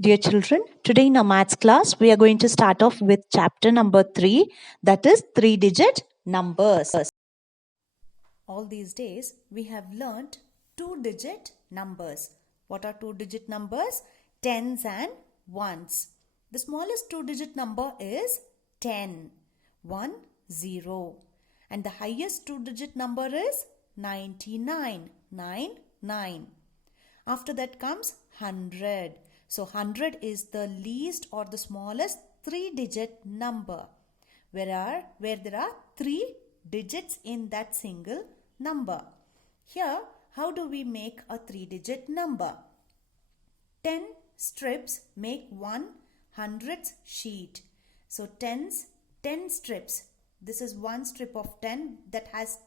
Dear children, today in our maths class, we are going to start off with chapter number 3, that is 3-digit numbers. All these days, we have learnt 2-digit numbers. What are 2-digit numbers? Tens and ones. The smallest 2-digit number is 10, 1, 0. And the highest 2-digit number is 99, 9, 9. After that comes 100. So 100 is the least or the smallest 3-digit number where there are 3 digits in that single number. Here, how do we make a 3-digit number? 10 strips make 1 hundredth sheet. So 10 strips. This is one strip of 10 that has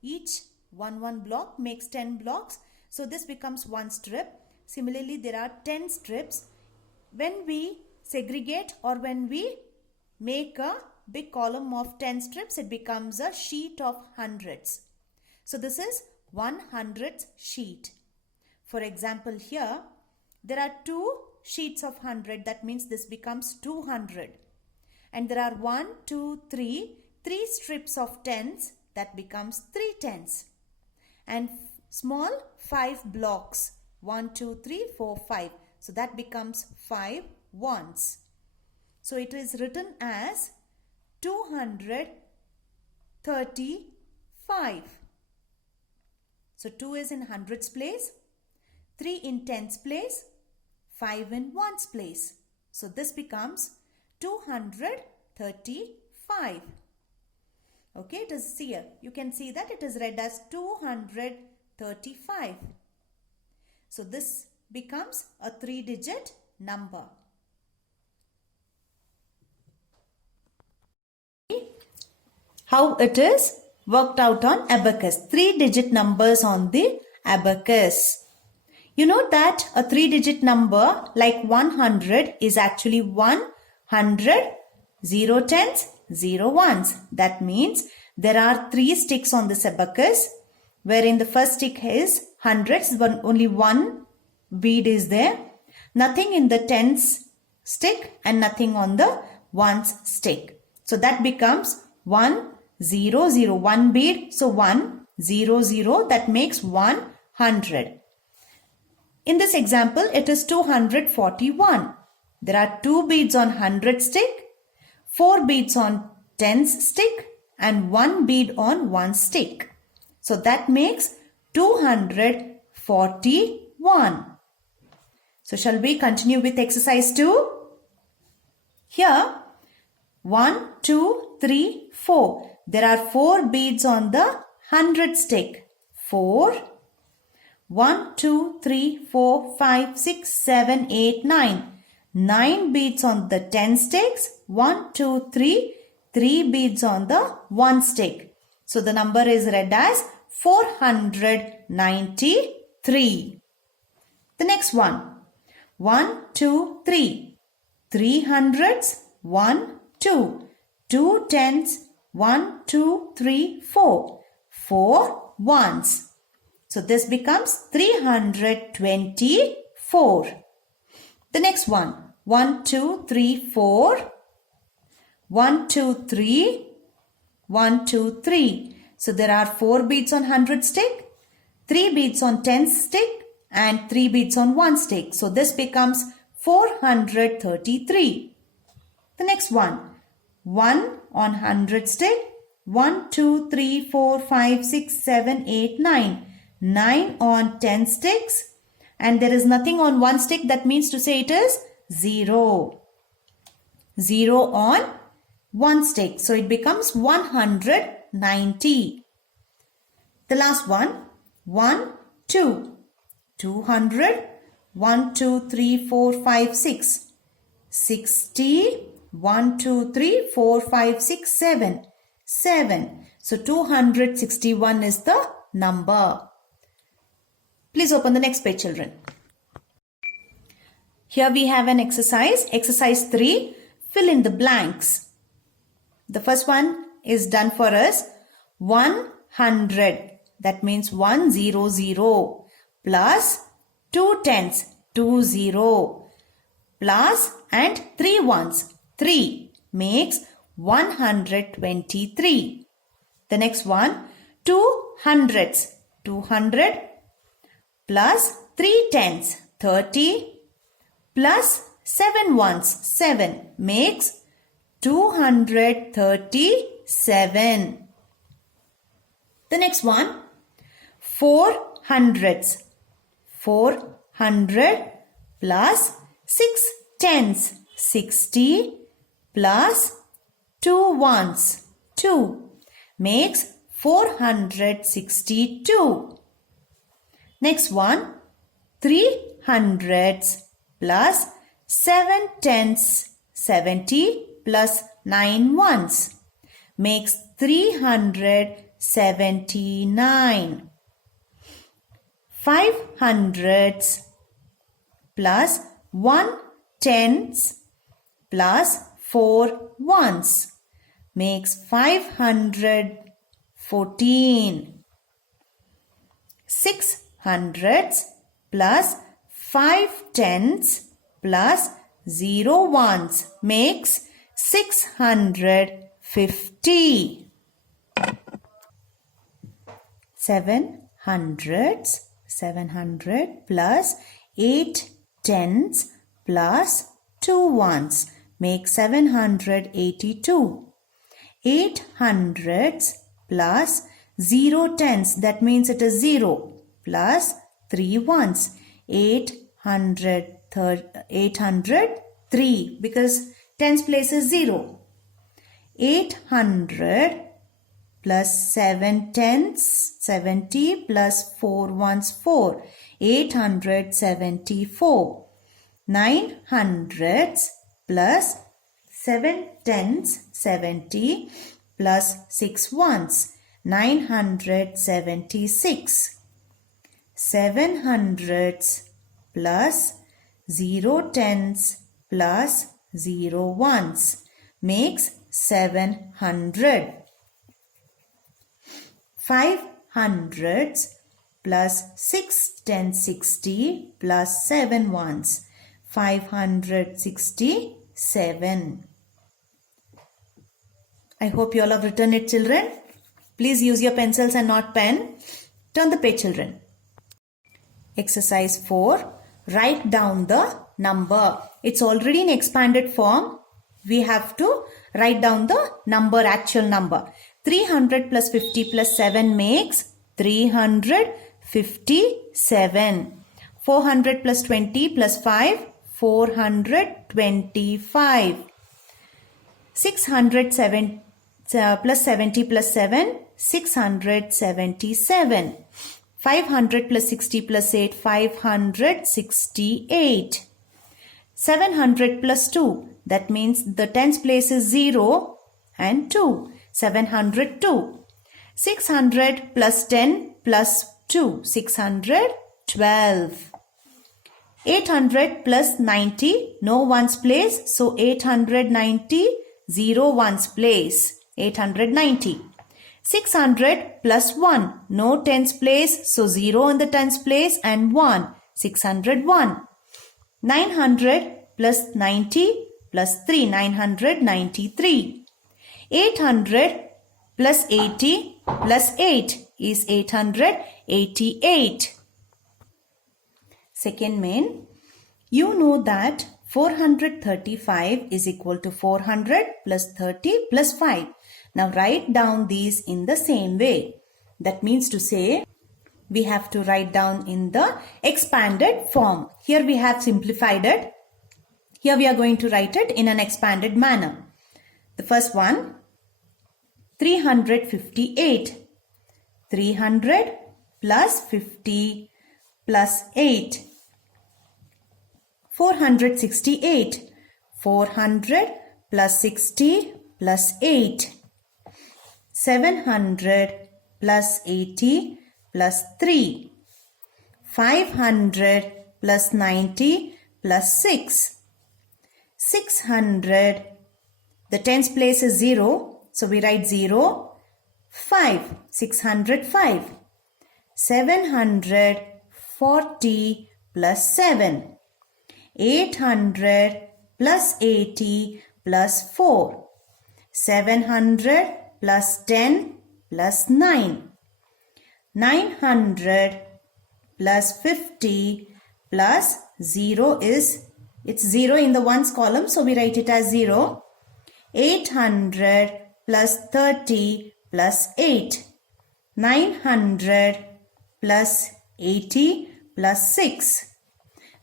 each one block makes 10 blocks. So this becomes one strip. Similarly, there are 10 strips. When we segregate or when we make a big column of 10 strips, it becomes a sheet of hundreds. So this is 100th sheet. For example, here there are 2 sheets of 100. That means this becomes 200. And there are 1, 2, 3 strips of tens. That becomes 3 tens. And small 5 blocks. 1, 2, 3, 4, 5. So that becomes 5 ones. So it is written as 235. So 2 is in hundreds place, 3 in tens place, 5 in ones place. So this becomes 235. Okay, it is here. You can see that it is read as 235. So this becomes a 3-digit number. How it is worked out on abacus. 3-digit numbers on the abacus. You know that a 3-digit number like 100 is actually 100, 0 tens, 0 ones. That means there are 3 sticks on this abacus, wherein the first stick is hundreds, only one bead is there. Nothing in the tens stick and nothing on the ones stick. So that becomes 1, 0, 0, 1 bead. So 1, 0, 0, that makes 100. In this example, it is 241. There are 2 beads on 100 stick, 4 beads on tens stick and 1 bead on 1 stick. So that makes 241. So shall we continue with exercise 2? Here 1, 2, 3, 4. There are 4 beads on the 100 stick. 4. 1, 2, 3, 4, 5, 6, 7, 8, 9. 9 beads on the 10 sticks. 1, 2, 3. 3 beads on the 1 stick. So the number is read as 493. The next one. 1, 2, 3. 3 hundreds. 1, 2. 2 tens. 1, 2, 3, 4. 4 ones. So this becomes 324. The next one. 1, 2, 3, 4. 1, 2, 3. 1, 2, 3. So there are 4 beads on 100 stick, 3 beads on 10 stick and 3 beads on 1 stick. So this becomes 433. The next one. 1 on 100 stick, 1, 2, 3, 4, 5, 6, 7, 8, 9. 9 on 10 sticks and there is nothing on 1 stick. That means to say it is 0. 0 on 1 stick. So it becomes 190. The last one. 1, 2. 200. 1, 2, 3, 4, 5, 6. 60. 1, 2, 3, 4, 5, 6, 7. 7. So 261 is the number. Please open the next page, children. Here we have an exercise. Exercise 3. Fill in the blanks. The first one is done for us. 100. That means 100 plus 2 tens. 20 plus and 3 ones. 3 makes 123. The next one, 2 hundreds. 200 plus 3 tens. 30 plus 7 ones. 7 makes 237. The next one, 4 hundreds. 400 plus 6 tens. 60 plus 2 ones. 2 makes 462. Next one, 3 hundreds plus 7 tens. 70 plus 9 ones makes 379. 5 hundreds plus 1 tens plus 4 ones makes 514. 6 hundreds plus 5 tens plus 0 ones makes 650. 700 plus 8 tens plus 2 ones makes 782. 8 hundreds plus 0 tens, that means it is 0, plus 3 ones. 803 because tens place is 0. 800 plus 7 tens, 70 plus 4 ones 4. 874. 9 hundreds plus 7 tens, 70 plus 6 ones. 976. 7 hundreds plus 0 tens plus 0 ones makes 700. 5 hundreds plus 6 tens, 60 plus 7 ones. 567. I hope you all have written it, children. Please use your pencils and not pen. Turn the page, children. Exercise 4. Write down the number. It's already in expanded form. We have to write down the number, actual number. 300 plus 50 plus 7 makes 357. 400 plus 20 plus 5, 425. 607 plus 70 plus 7, 677. 500 plus 60 plus 8, 568. 700 plus 2, that means the tens place is 0 and 2. 702. 600 plus 10 plus 2, 612. 800 plus 90, no ones place, so 890, 0 ones place, 890. 600 plus 1, no tens place, so 0 in the tens place and 1, 601. 900 plus 90 plus 3, 993. 800 plus 80 plus 8 is 888. Second main, you know that 435 is equal to 400 plus 30 plus 5. Now write down these in the same way. That means to say, we have to write down in the expanded form. Here we have simplified it. Here we are going to write it in an expanded manner. The first one, 358. 300 plus 50 plus 8. 468. 400 plus 60 plus 8. 700 plus 80 plus 3. 500 plus 90 plus 6. 600, the tens place is 0, so we write 0. 5, 605. 740 plus 7. 800 plus 80 plus 4. 700 plus 10 plus 9. 900 plus 50 plus 0 is, it's 0 in the ones column, so we write it as 0. 800 plus 30 plus 8. 900 plus 80 plus 6.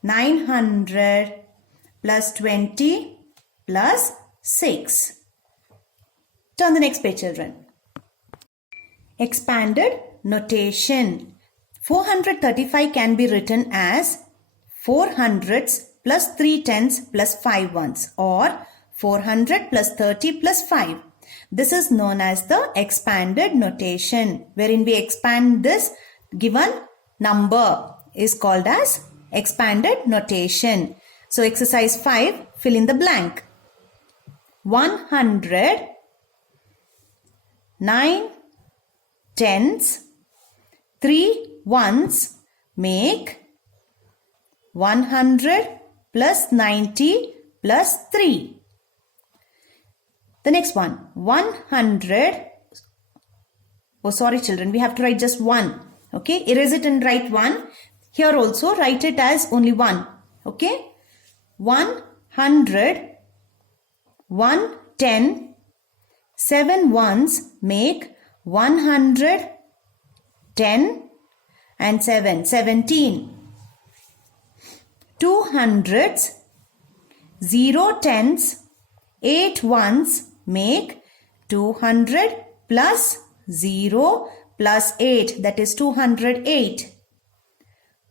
900 plus 20 plus 6. Turn the next page, children. Expanded notation. 435 can be written as 4 hundreds plus 3 tens plus 5 ones, or 400 plus 30 plus 5. This is known as the expanded notation, wherein we expand this given number is called as expanded notation. So exercise 5, fill in the blank. 100, 9 tens, 3 ones make 100 plus 90 plus 3. The next one, 100. Oh, sorry children, we have to write just 1. Okay, erase it and write 1. Here also write it as only 1. Okay, 100, 110, 7 ones make 100, 10 and 7, 17. 2 hundreds, 0 tens, 8 ones make 200 plus 0 plus 8, that is 208.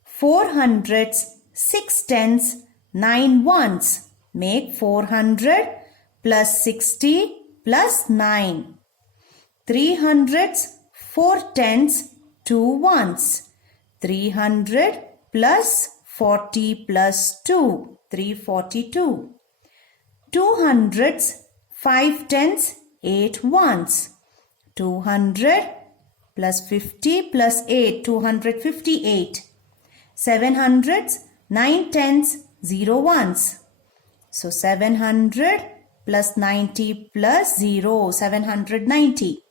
4 hundreds, 6 tens, 9 ones make 400 plus 60 plus 9. 3 hundreds, 4 tens, 2 ones. 300 plus 40 plus 2, 342. 2 hundreds, 5 tens, 8 ones. 200 plus 50 plus 8, 258. 7 hundreds, 9 tens, 0 ones. So 700 plus 90 plus 0, 790.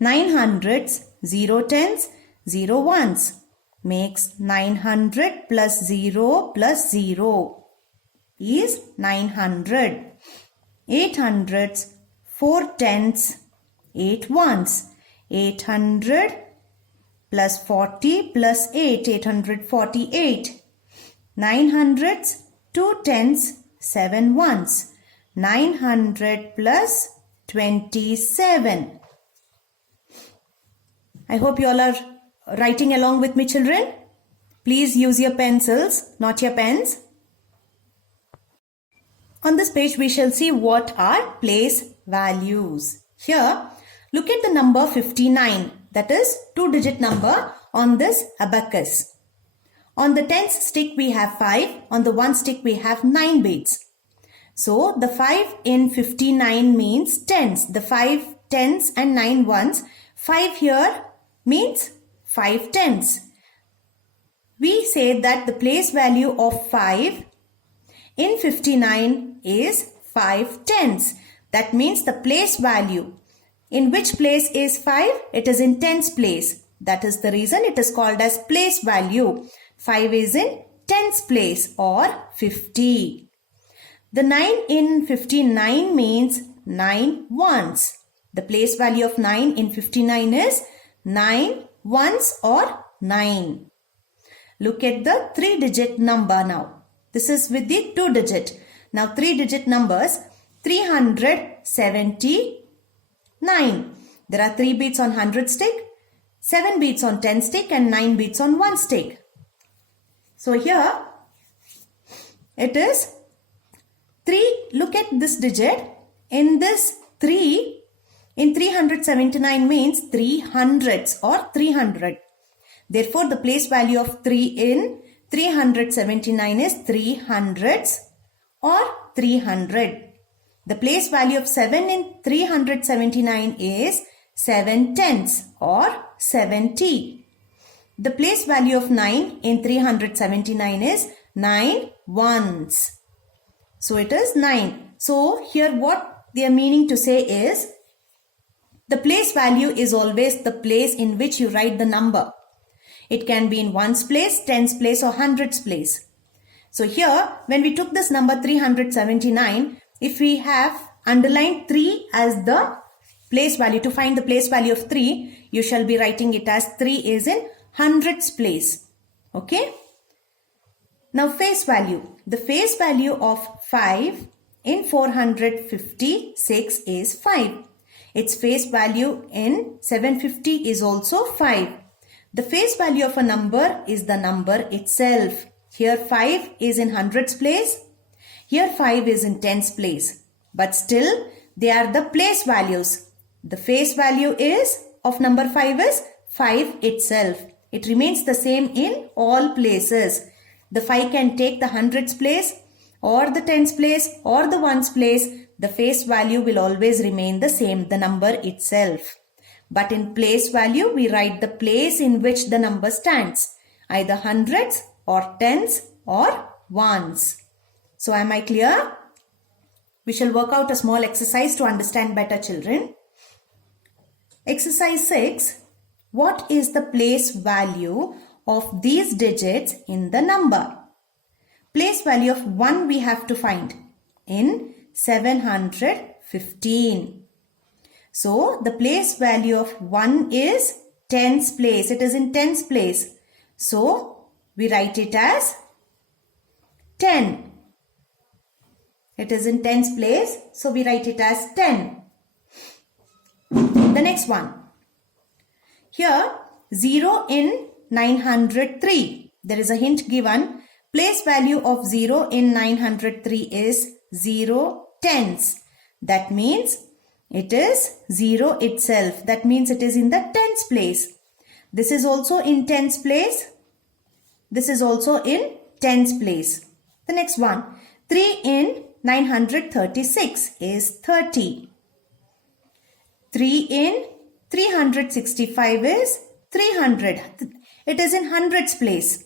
9 hundreds, 0 tens, 0 ones makes 900 plus 0 plus 0 is 900. 8 hundreds, 4 tens, 8 ones. 800 plus 40 plus 8, 848. 9 hundreds, 2 tens, 7 ones. 900 plus 27. I hope you all are writing along with me, children. Please use your pencils, not your pens. On this page, we shall see what are place values. Here, look at the number 59. That is 2-digit number on this abacus. On the tens stick, we have 5. On the 1 stick, we have 9 beads. So, the 5 in 59 means tens. The 5 tens and 9 ones. 5 here means 5 tens. We say that the place value of 5 in 59 is 5 tens. That means the place value. In which place is 5? It is in tens place. That is the reason it is called as place value. 5 is in tens place or 50. The 9 in 59 means 9 ones. The place value of 9 in 59 is 9 ones or 9. Look at the 3-digit number now. This is with the 2-digit. Now 3-digit numbers, 379. There are 3 beads on 100 stick, 7 beads on 10 stick and 9 beads on 1 stick. So here it is 3. Look at this digit. In this 3, in 379 means 3 hundreds or 300. Therefore, the place value of 3 in 379 is 3 hundreds or 300. The place value of 7 in 379 is 7 tenths or 70. The place value of 9 in 379 is 9 ones. So it is 9. So here what they are meaning to say is the place value is always the place in which you write the number. It can be in ones place, tens place or hundreds place. So here when we took this number 379, if we have underlined 3 as the place value, to find the place value of 3, you shall be writing it as 3 is in hundreds place. Okay. Now face value. The face value of 5 in 456 is 5. Its face value in 750 is also 5. The face value of a number is the number itself. Here 5 is in hundreds place. Here 5 is in tens place. But still they are the place values. The face value is of number 5 is 5 itself. It remains the same in all places. The 5 can take the hundreds place or the tens place or the ones place. The face value will always remain the same, the number itself. But in place value, we write the place in which the number stands, either hundreds or tens or ones. So am I clear? We shall work out a small exercise to understand better, children. Exercise 6. What is the place value of these digits in the number? Place value of 1 we have to find in 715. So the place value of 1 is tens place. It is in tens place. So we write it as 10. It is in tens place. So we write it as 10. The next one. Here 0 in 903. There is a hint given. Place value of 0 in 903 is 0 tens. That means it is 0 itself. That means it is in the tens place. This is also in tens place. This is also in tens place. The next one. 3 in 936 is 30. 3 in 365 is 300. It is in hundreds place.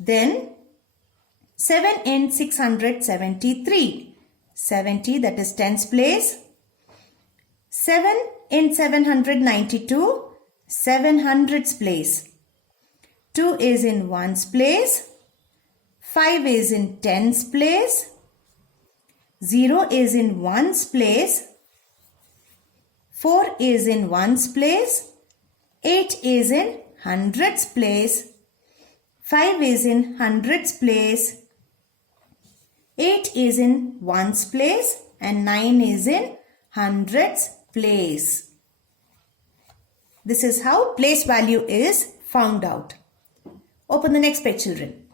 Then 7 in 673. 70, that is tens place. 7 in 792. 700s place. 2 is in ones place. 5 is in tens place. 0 is in ones place. 4 is in ones place. 8 is in hundreds place. 5 is in hundreds place. 8 is in ones place and 9 is in hundreds place. This is how place value is found out. Open the next page, children.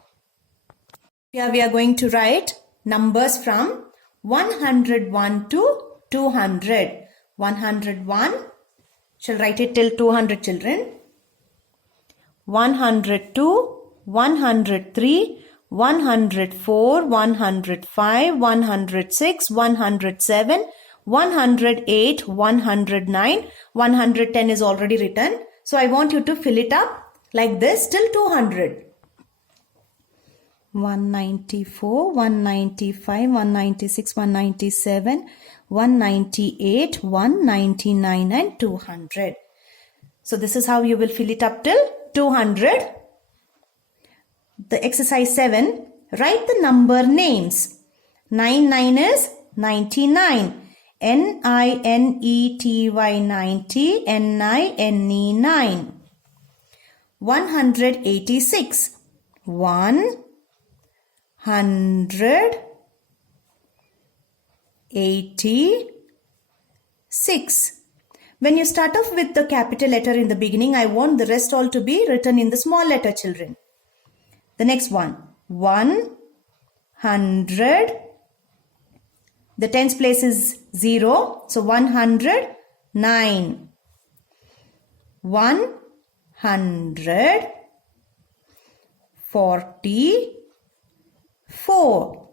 Here we are going to write numbers from 101 to 200. 101, shall write it till 200, children. 102, 103, 104, 105, 106, 107, 108, 109, 110 is already written. So I want you to fill it up like this till 200. 194, 195, 196, 197, 198, 199 and 200. So this is how you will fill it up till 200. The exercise 7, write the number names. 99 is 99. N-I-N-E-T-Y 90, N-I-N-E 9. 186. 186. When you start off with the capital letter in the beginning, I want the rest all to be written in the small letter, children. The next one, 100. The tens place is 0. So 109. 144.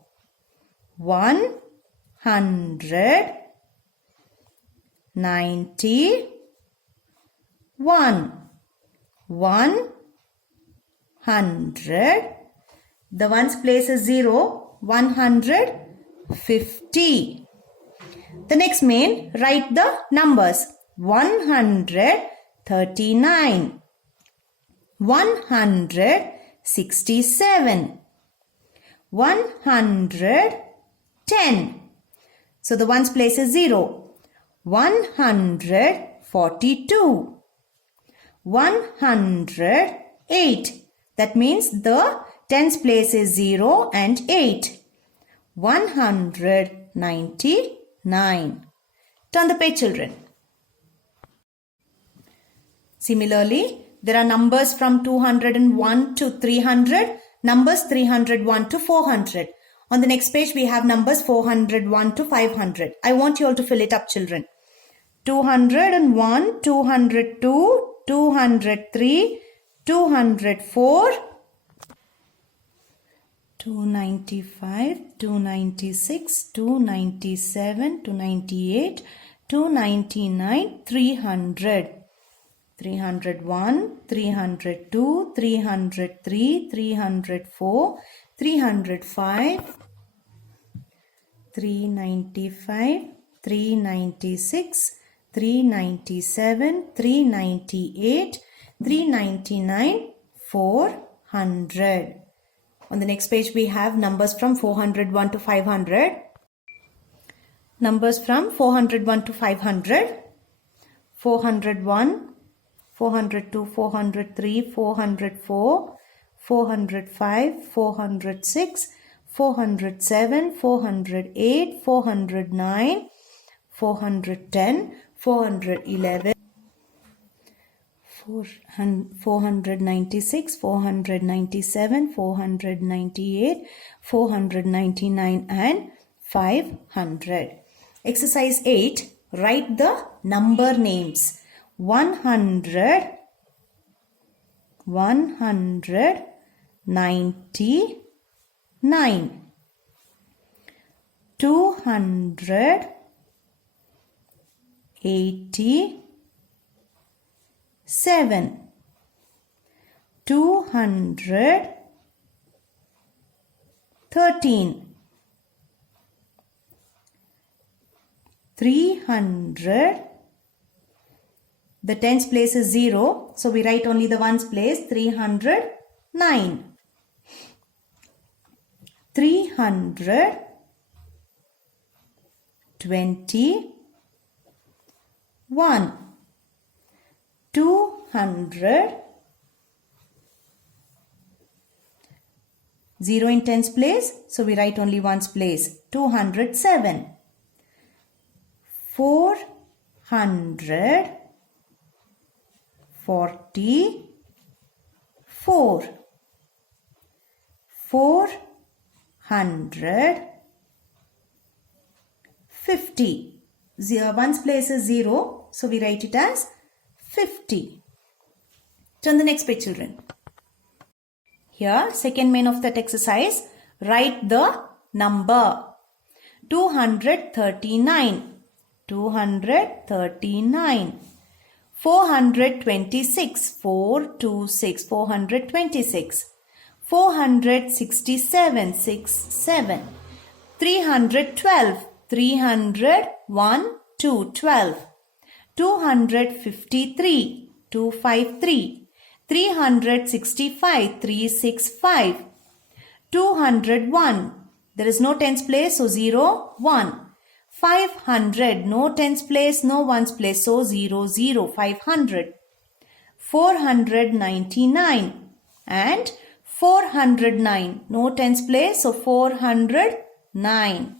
191. 100. The ones place is 0. 150. The next main, write the numbers. 139. 167. 110. So the ones place is 0. 142. 108. That means the tens place is 0 and 8. 199. Turn the page, children. Similarly, there are numbers from 201 to 300, numbers 301 to 400. On the next page, we have numbers 401 to 500. I want you all to fill it up, children. 201, 202, 203, 204, 295, 296, 297, 298, 299, 300. 301, 302, 303, 304, 305, 395, 396, 397, 398, 399, 400. On the next page, we have numbers from 401 to 500. Numbers from 401 to 500. 401, 402, 403, 404, 405, 406, 407, 408, 409, 410, 411, 496, 497, 498, 499 and 500. Exercise 8. Write the number names. 100, 199, 287, 213, 300. The tens place is 0, so we write only the ones place. 309. 321. 200. 0 in tens place, so we write only ones place. 207. 444. 450. One's place is 0, so we write it as 50. Turn the next page, children. Here, second main of that exercise, write the number. 239. 239. 426, 426, 426, 467, 67, 312, 301, 212, 253, 253, 365, 365, 201, there is no tens place, so 0, 1. 500, no tens place, no ones place, so 0, 0, 500. 499 and 409, no tens place, so 409.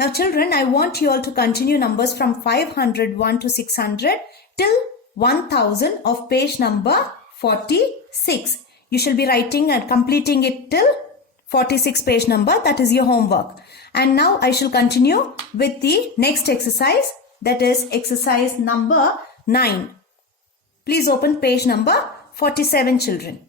Now children, I want you all to continue numbers from 501 to 600 till 1000 of page number 46. You shall be writing and completing it till 46 page number. That is your homework. And now I shall continue with the next exercise, that is exercise number 9. Please open page number 47, children.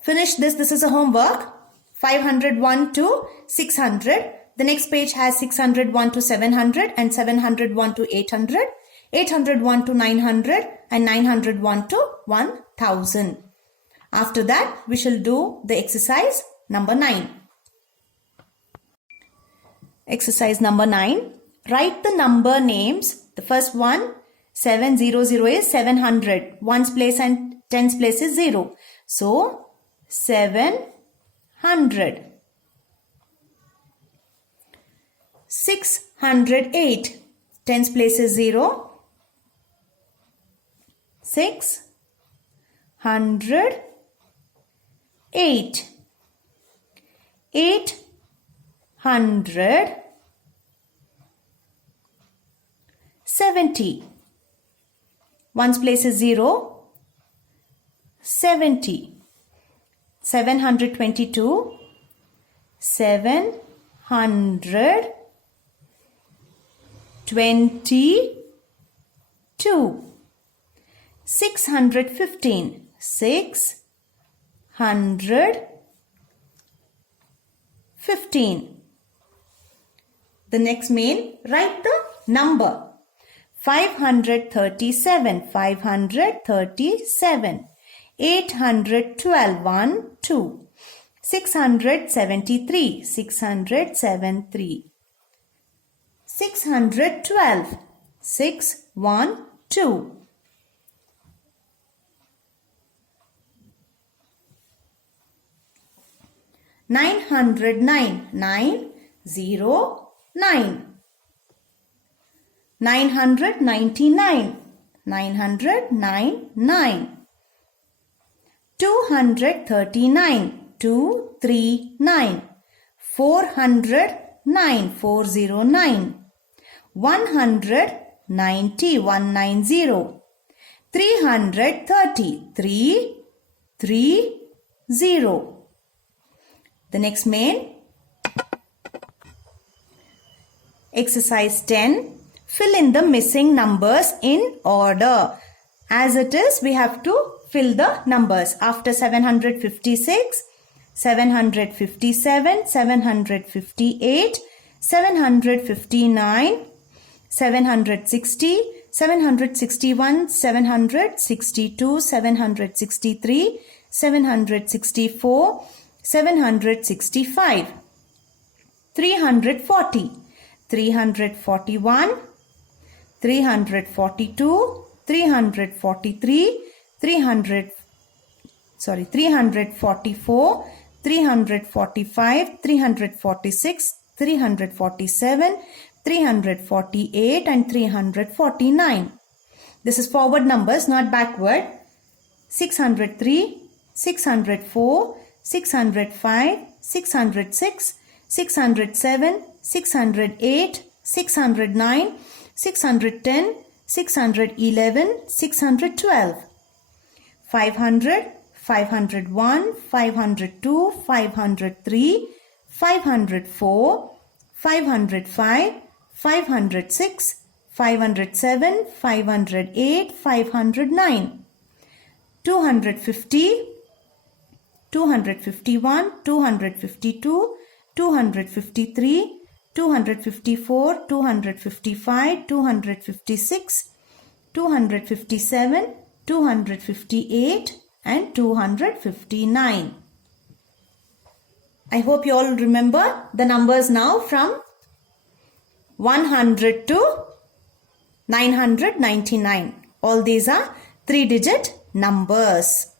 Finish this. This is a homework. 501 to 600. The next page has 601 to 700 and 701 to 800, 801 to 900 and 901 to 1000. After that, we shall do the exercise number 9. Exercise number 9. Write the number names. The first one, 700 is 700. Ones place and tens place is 0. So, 700. 608. Tens place is 0. 608. 800. 70. Ones place is 0. 70. 722. 722. 615. 615. The next main, write the number. 537. 537. 812. 1, 2. 673. 673. 612. 6, 1, 2. 909. 9, 0, 9. 999. 999. 239. 239. 409. 409. 190. 190. 330. 330. The next main. Exercise 10. Fill in the missing numbers in order. As it is, we have to fill the numbers. After 756, 757, 758, 759, 760, 761, 762, 763, 764, 765, 340, 341, 342, 343, 344, 345, 346, 347, 348 and 349. This is forward numbers, not backward. 603, 604, 605, 606, 607, 608, 609, 610, 611, 612. 500, 501, 502, 503, 504, 505, 506, 507, 508, 509. 250, 251, 252, 253, 254, 255, 256, 257, 258 and 259. I hope you all remember the numbers now from 100 to 999. All these are 3-digit numbers.